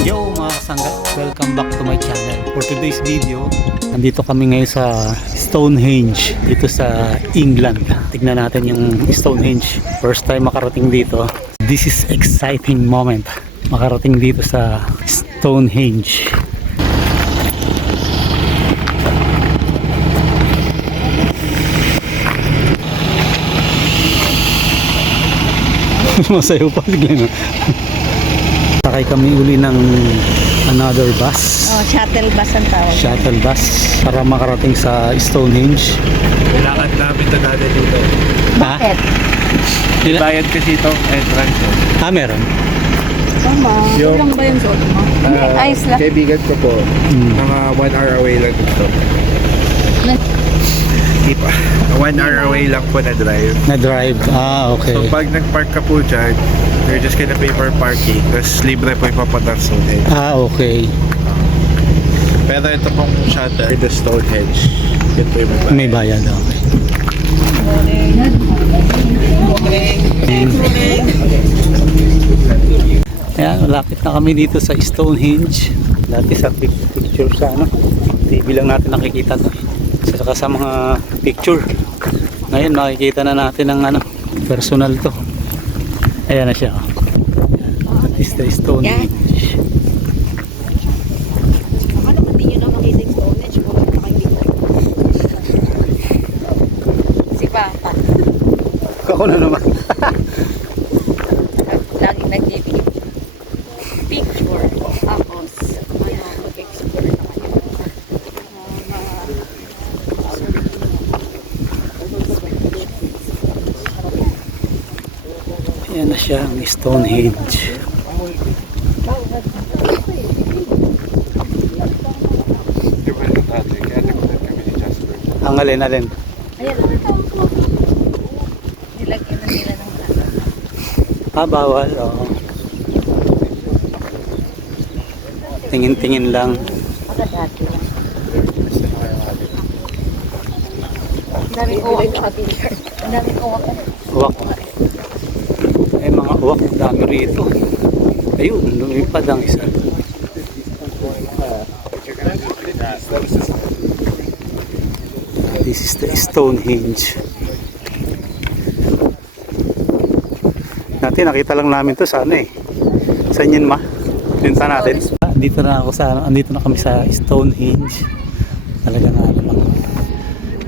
Yo mga kasangga, welcome back to my channel. For today's video, nandito kami ngayon sa Stonehenge dito sa England. Tignan natin yung Stonehenge. First time makarating dito. This is exciting moment. Makarating dito sa Stonehenge. Masayo pa bigla na. Sakay kami uli ng another bus. Oh, shuttle bus ang tawag. Shuttle bus para makarating sa Stonehenge. Kailangan namin ito dati dito. Bakit? Bayad kasi ito, entrance. Meron. Tama. Yung- Ilang ba yung suot mo? Hindi, ayos lang. Kaibigan ko po, mga 1 hour away lang dito. Di pa. 1 hour away lang po na drive. Na-drive. Okay. So pag nag-park ka po dyan, you're just gonna pay for parking. Tapos libre po yung papunta sa Stonehenge. Okay. Pero ito pong shuttle, the Stonehenge. Yun po yung May bayad. Okay. Ayan, malapit na kami dito sa Stonehenge. Dati sa picture sa TV lang natin nakikita to. Saka sa mga picture. Ngayon makikita na natin ang personal to. Ayan na siya. That is the Stonehenge. Baka naman din yun na makita yung Stonehenge kung nakakita. Si Papa. Ako na naman. Laging nagbibigay picture. Tapos, mag-explore naman yun. Ayan na siya ang Stonehenge. Ang alin. Ayan. Nilagyan na nila ng kasa. Bawal. Oo. Tingin-tingin lang. Dati lang. Ang daming uwak. Ang daming uwak. Uwak. Ay mga uwak. Dami rito. Ayun, lumipad ang isa. This is the Stonehenge. Dati nakita lang namin to sa Saan yun ma? Pinta natin. Dito na ako sa andito na kami sa Stonehenge. Talaga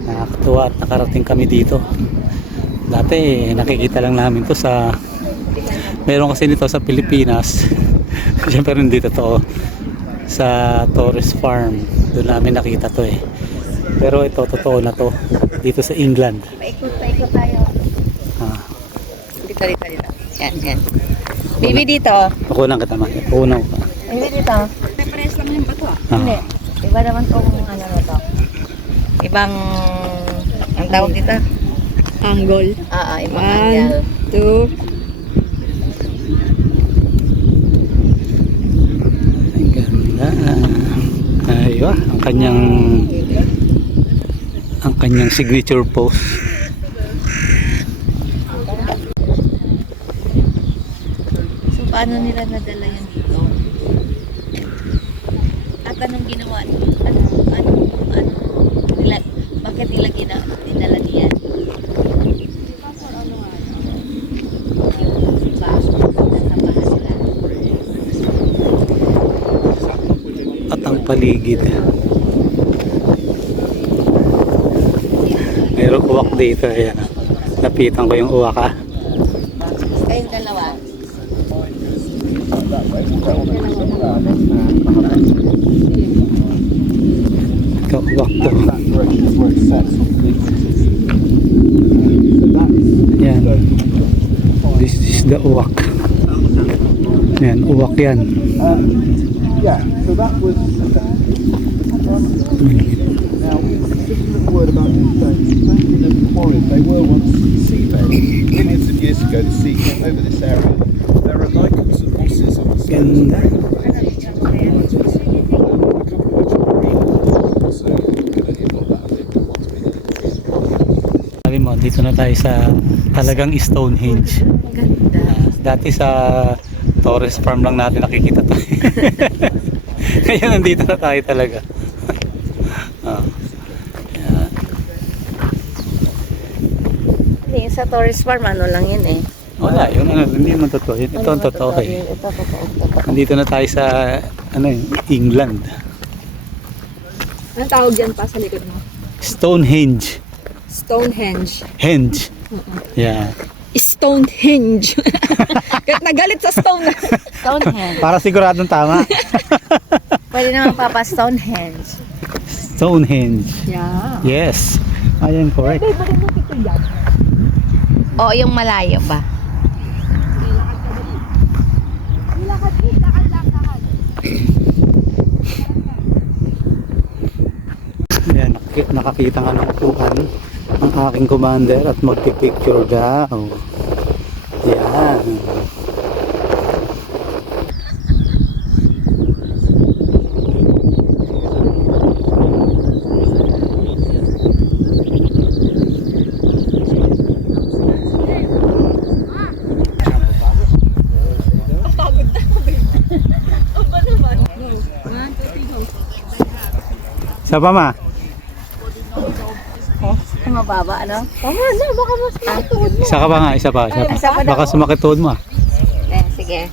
nakakatuwa at nakarating kami dito. Dati nakikita lang namin to sa meron kasi nito sa Pilipinas. Siyempre hindi totoo. Sa Torres Farm. Doon namin nakita to Pero ito totoo na to dito sa England. Paikot tayo. Dito. Yan. Bibi dito. Ako lang kita man. Unaw ka. Bibi dito. Prepares lang yung bato. Ah. Hindi. Iba naman tong ano na to. Ibang, ang tawag dito? Angle. Ibang angle. 2. Ang ganda. Aywa, ang kanyang signature pose. So, paano nila nadala yan dito? At anong ginawa? Bakit nila dinala niyan? Yung baso, nasa baha sila. At ang paligid. Merong uwak dito. Ayan. Napitan ko yung uwak Kayong dalawa. Ito uwak to. Ayan. This is the uwak. Ayan, uwak yan. Yeah, so that was... Now, just a little word about these stones. Back in the quarries, they were once seabed. Millions of years ago, the sea came over this area. There are lichens and mosses on the surface. Ganda. Sabi mo, dito na tayo sa talagang Stonehenge. Ganda. Dati sa Torres Farm lang natin nakikita to. Kaya nandito na tayo talaga. Ah. Yan. Hindi, sa tourist farm, ano lang yun eh. Wala, yun ano, hindi naman totoo. Ito ang totoo eh. Ito, totoo. Nandito na tayo sa ano, England. Anong tawag dyan pa sa likod mo? Stonehenge. Stonehenge. Henge. Yeah. Stonehenge. Kahit nagalit sa stone. Stonehenge. Para siguradong tama. Pwede naman papa Stonehenge. Stonehenge. Yeah. Yes. Ayan, correct. O, yung malayo ba? Ayan, nakakita nga ng upuan ang aking commander at magpipicture daw. Yan. Isa pa ma? Ang mababa, ano? Tama na, baka mas matod mo. Isa ka pa nga, isa pa. Isa pa daw. Baka sumakit tuhod mo ah. Sige.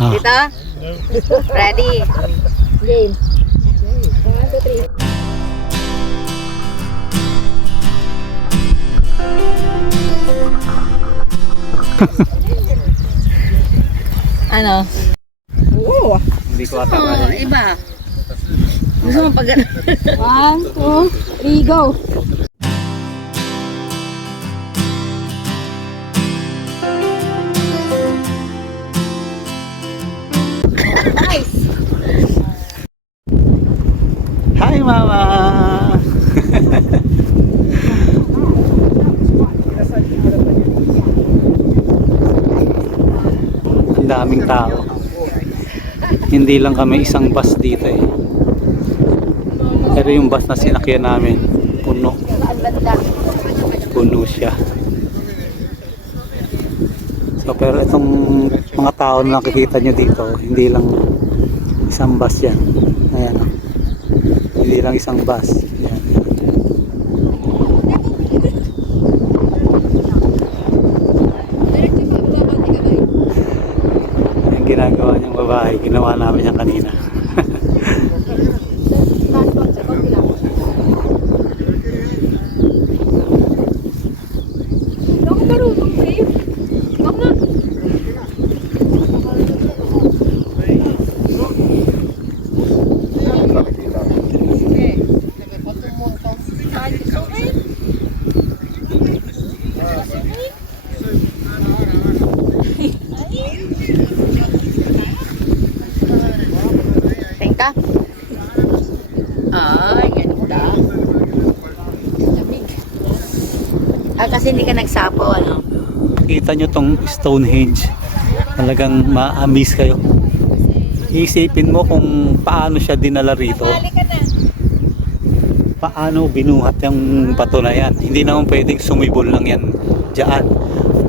Ah. Dito? Ready? Game. 1, 2, 3. Ano? Oo. Hindi ko ata Oh, iba. Gusto mo pag 1, 2, 3, go. Hi mama! Ang daming tao. Hindi lang kami isang bus dito eh. Pero yung bus na sinakyan namin, puno. Puno siya. So pero itong mga tao na nakikita nyo dito, hindi lang isang bus yan. Ayan o. Hindi lang isang bus. Ayan. Yung ginagawa niyang babae, ginawa namin yan kanina. Ako marunong, babe. Baka. Tengka? Ay, ganda. Kasi hindi ka nagsapo, ano? Kita nyo tong Stonehenge, talagang ma-amaze kayo. Isipin mo kung paano siya dinala rito, paano binuhat yung bato na yan. Hindi naman pwedeng sumibol lang yan dyan.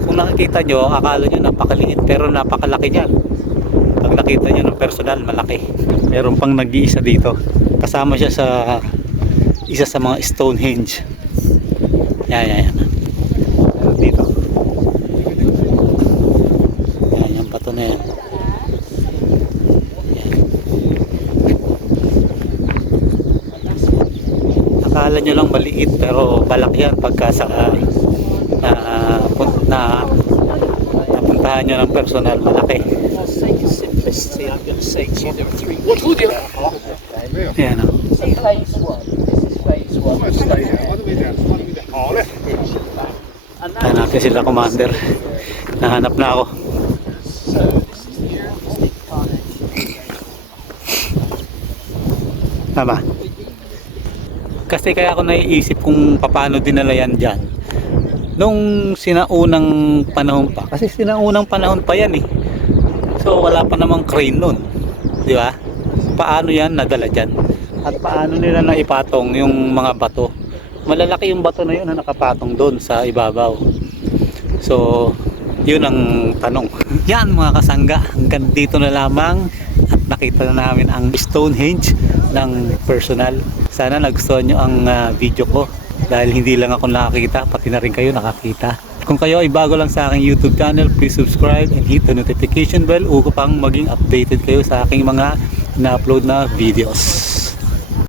Kung nakikita nyo, akala nyo napakaliit, pero napakalaki yan. Pag nakita nyo ng personal, malaki. Meron pang nag-iisa dito, kasama siya sa isa sa mga Stonehenge. Yan. Dito. Yan, yung bato na yan. Yan. Akala nyo lang maliit, pero balak yan pagka sa napuntahan nyo ng personal, malaki. Yan o. Tahan natin sila, commander. Nahanap na ako. Tama. Kasi kaya ako naiisip kung paano dinala yan dyan nung sinaunang panahon pa. Kasi sinaunang panahon pa yan eh. So wala pa namang crane nun, di ba? Paano yan nadala dyan? At paano nila naipatong yung mga bato? Malalaki yung bato na yun na nakapatong doon sa ibabaw. So Yun ang tanong. Yan mga kasangga, hanggang dito na lamang at nakita na namin ang Stonehenge ng personal. Sana nagustuhan nyo ang video ko dahil hindi lang ako nakakita, pati na rin kayo nakakita. Kung kayo ay bago lang sa aking YouTube channel, please subscribe and hit the notification bell upang maging updated kayo sa aking mga na-upload na videos.